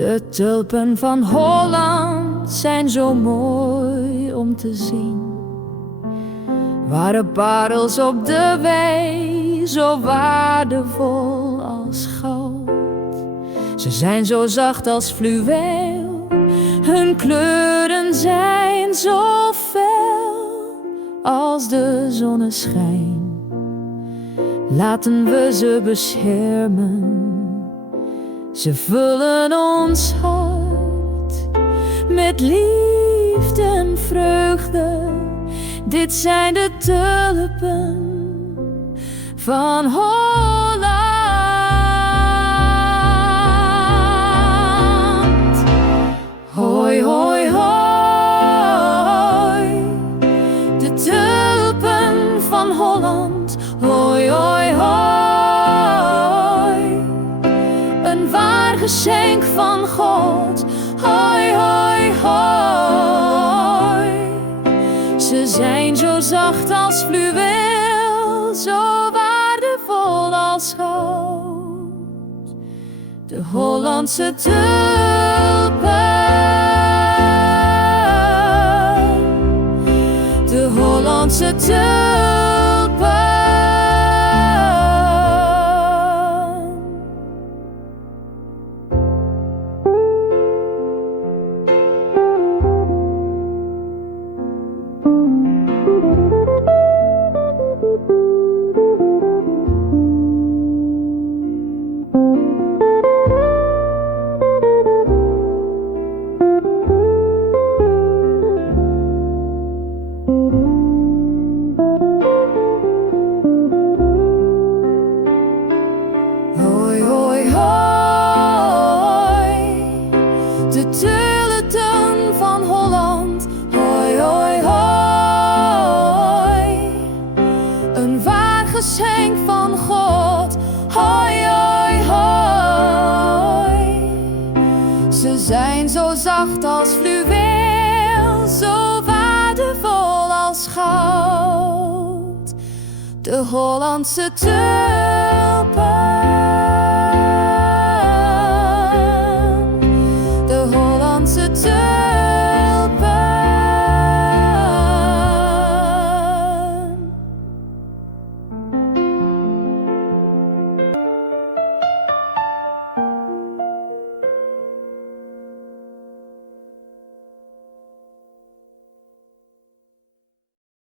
De tulpen van Holland zijn zo mooi om te zien. Ware parels op de wei, zo waardevol als goud. Ze zijn zo zacht als fluweel, hun kleuren zijn zo fel als de zonneschijn. Laten we ze beschermen, ze vullen ons hart met liefde en vreugde. Dit zijn de tulpen van Holland. Hoi, hoi, hoi, de tulpen van Holland. Hoi, hoi, hoi, een waar geschenk van God. Hoi, hoi, hoi, ze zijn zo zacht als fluweel, zo waardevol als goud. De Hollandse tulpen, de Hollandse tulpen. De tulpen van Holland, hoi, hoi, hoi, een waar geschenk van God, hoi, hoi, hoi. Ze zijn zo zacht als fluweel, zo waardevol als goud. De Hollandse tulpen.